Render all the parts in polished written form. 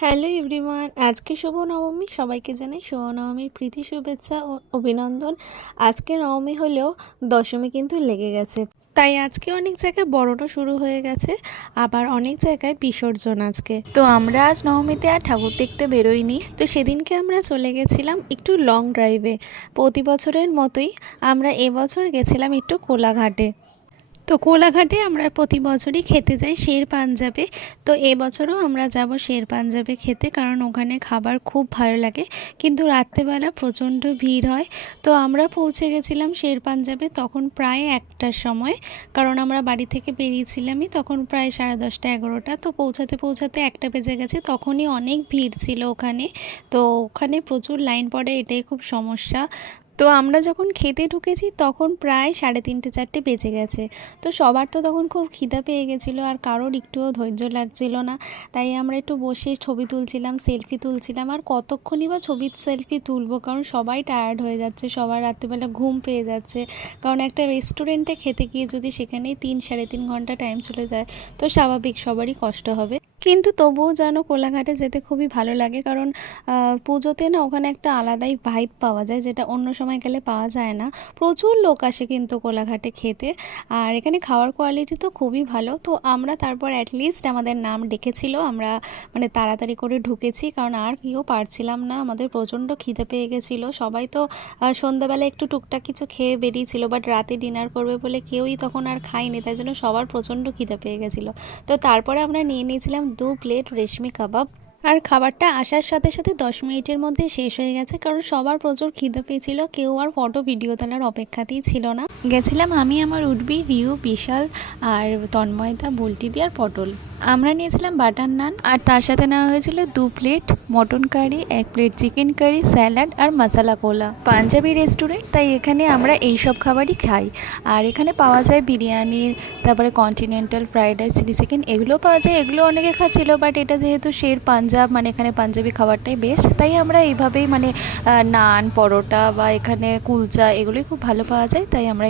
Hello everyone, আজকে শুভ নবমী। সবাইকে জানাই শুভ নবমীর প্রীতি শুভেচ্ছা ও অভিনন্দন। আজকে নবমী হলেও দশমী কিন্তু লেগে গেছে, তাই আজকে অনেক জায়গায় বড়টা শুরু হয়ে গেছে, আবার অনেক জায়গায় বিসর্জন আজকে। তো আমরা আজ নবমীতে আর ঠাকুর দেখতে বেরোইনি, তো সেদিনকে আমরা চলে গেছিলাম একটু লং ড্রাইভে। প্রতি বছরের মতোই আমরা এবছর গেছিলাম একটু কোলাঘাটে। তো কোলাঘাটে আমরা প্রতি বছরই খেতে যাই শের পাঞ্জাবে। তো এবছরও আমরা যাব শের পাঞ্জাবে খেতে, কারণ ওখানে খাবার খুব ভালো লাগে, কিন্তু রাত্রেবেলা প্রচণ্ড ভিড় হয়। তো আমরা পৌঁছে গেছিলাম শের পাঞ্জাবে তখন প্রায় 1টার সময়, কারণ আমরা বাড়ি থেকে বেরিয়েছিলামই তখন প্রায় 10:30 11টা। তো পৌঁছাতে পৌঁছাতে 1টা বেজে গেছে, তখনই অনেক ভিড় ছিল ওখানে। তো ওখানে প্রচুর লাইন পড়ে, এটাই খুব সমস্যা। তো আমরা যখন খেতে ঢুকেছি তখন প্রায় 3:30 4টে বেজে গেছে। তো সবার তো তখন খুব খিদা পেয়ে গেছিলো, আর কারোর একটুও ধৈর্য লাগছিল না। তাই আমরা একটু বসে ছবি তুলছিলাম, সেলফি তুলছিলাম। আর কতক্ষণই বা ছবি সেলফি তুলবো, কারণ সবাই টায়ার্ড হয়ে যাচ্ছে, সবার রাত্রিবেলা ঘুম পেয়ে যাচ্ছে। কারণ একটা রেস্টুরেন্টে খেতে গিয়ে যদি সেখানেই 3 সাড়ে 3 ঘন্টা টাইম চলে যায়, তো স্বাভাবিক সবারই কষ্ট হবে। কিন্তু তবুও যেন কোলাঘাটে যেতে খুবই ভালো লাগে, কারণ পুজোতে না ওখানে একটা আলাদাই ভাইব পাওয়া যায়, যেটা অন্য সময় গেলে পাওয়া যায় না। প্রচুর লোক আসে কিন্তু কোলাঘাটে খেতে, আর এখানে খাওয়ার কোয়ালিটি তো খুবই ভালো। তো আমরা তারপর অ্যাটলিস্ট আমাদের নাম ডেকেছিল, আমরা মানে তাড়াতাড়ি করে ঢুকেছি, কারণ আর কেউ পারছিলাম না, আমাদের প্রচণ্ড খিদে পেয়ে গেছিলো। সবাই তো সন্ধ্যাবেলা একটু টুকটাক কিছু খেয়ে বেরিয়েছিল, বাট রাতে ডিনার করবে বলে কেউই তখন আর খায়নি, তাই জন্য সবার প্রচণ্ড খিদে পেয়ে গেছিলো। তো তারপরে আমরা নিয়ে নিয়েছিলাম 2 প্লেট রেশমি কাবাব, আর খাবারটা আসার সাথে সাথে 10 মিনিটের মধ্যে শেষ হয়ে গেছে, কারণ সবার প্রচুর খিদে পেয়েছিল, কেউ আর ফটো ভিডিও তোলার অপেক্ষাতেই ছিল না। গেছিলাম আমি, আমার উডবি, রিউ, বিশাল আর তন্ময়দা, বুলটিদি আর পটল। আমরা নিয়েছিলাম বাটার নান, আর তার সাথে নেওয়া হয়েছিল 2 plate mutton curry, 1 plate chicken curry, salad আর মশলা কোলা। পাঞ্জাবি রেস্টুরেন্ট, তাই এখানে আমরা এইসব খাবারই খাই। আর এখানে পাওয়া যায় বিরিয়ানি, তারপরে continental, fried rice, chilli chicken, এগুলো পাওয়া যায়। এগুলো অনেকে খাচ্ছিল, বাট এটা যেহেতু শের পাঞ্জাব, মানে এখানে পাঞ্জাবি খাবারটাই বেস্ট, তাই আমরা এইভাবেই মানে নান, পরোটা বা এখানে কুলচা, এগুলোই খুব ভালো পাওয়া যায়, তাই আমরা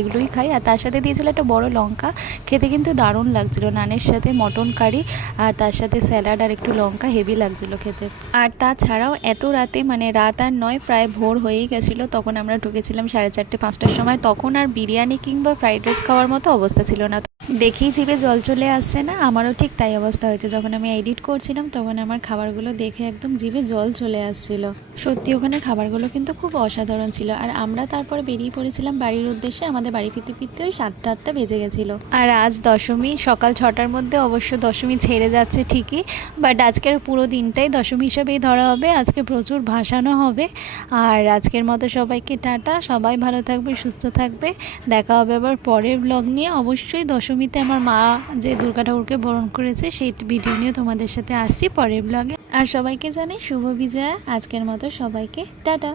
এগুলোই খাই। আর তার সাথে দিয়েছিল একটা বড় লঙ্কা, খেতে কিন্তু দারুণ লাগছিল, নানের সাথে মটন কারি, আর তার সাথে স্যালাড আর একটু লঙ্কা, হেভি লাগছিল খেতে। আর তাছাড়াও এত রাতে, মানে রাত আর নয়, প্রায় ভোর হয়েই গেছিলো, তখন আমরা ঢুকেছিলাম 4:30 5টার সময়। তখন আর বিরিয়ানি কিংবা ফ্রাইড রাইস খাওয়ার মতো অবস্থা ছিল না। দেখেই জিভে জল চলে আসছে না? আমারও ঠিক তাই অবস্থা হয়েছে। যখন আমি এডিট করছিলাম তখন আমার খাবারগুলো দেখে একদম জিভে জল চলে আসছিল। সত্যি ওখানে খাবারগুলো কিন্তু খুব অসাধারণ ছিল। আর আমরা তারপরে বেরিয়ে পড়েছিলাম বাড়ির উদ্দেশ্যে। আমাদের বাড়ি ফিরতে ফিরতে ওই 7টা 8টা বেজে গেছিলো। আর আজ দশমী, সকাল 6টার মধ্যে অবশ্য দশমী ছেড়ে যাচ্ছে ঠিকই, বাট আজকের পুরো দিনটাই দশমী হিসেবেই ধরা হবে। আজকে প্রচুর ভাসানো হবে। আর আজকের মতো সবাইকে টাটা, সবাই ভালো থাকবে, সুস্থ থাকবে। দেখা হবে আবার পরের ব্লগ নিয়ে। অবশ্যই দশমীতে আমার মা যে দুর্গা ঠাকুরকে বরণ করেছে সেই ভিডিও নিয়ে তোমাদের সাথে আসছি পরের ব্লগে। আর সবাইকে জানাই শুভ বিজয়া। আজকের মতো সবাইকে টাটা।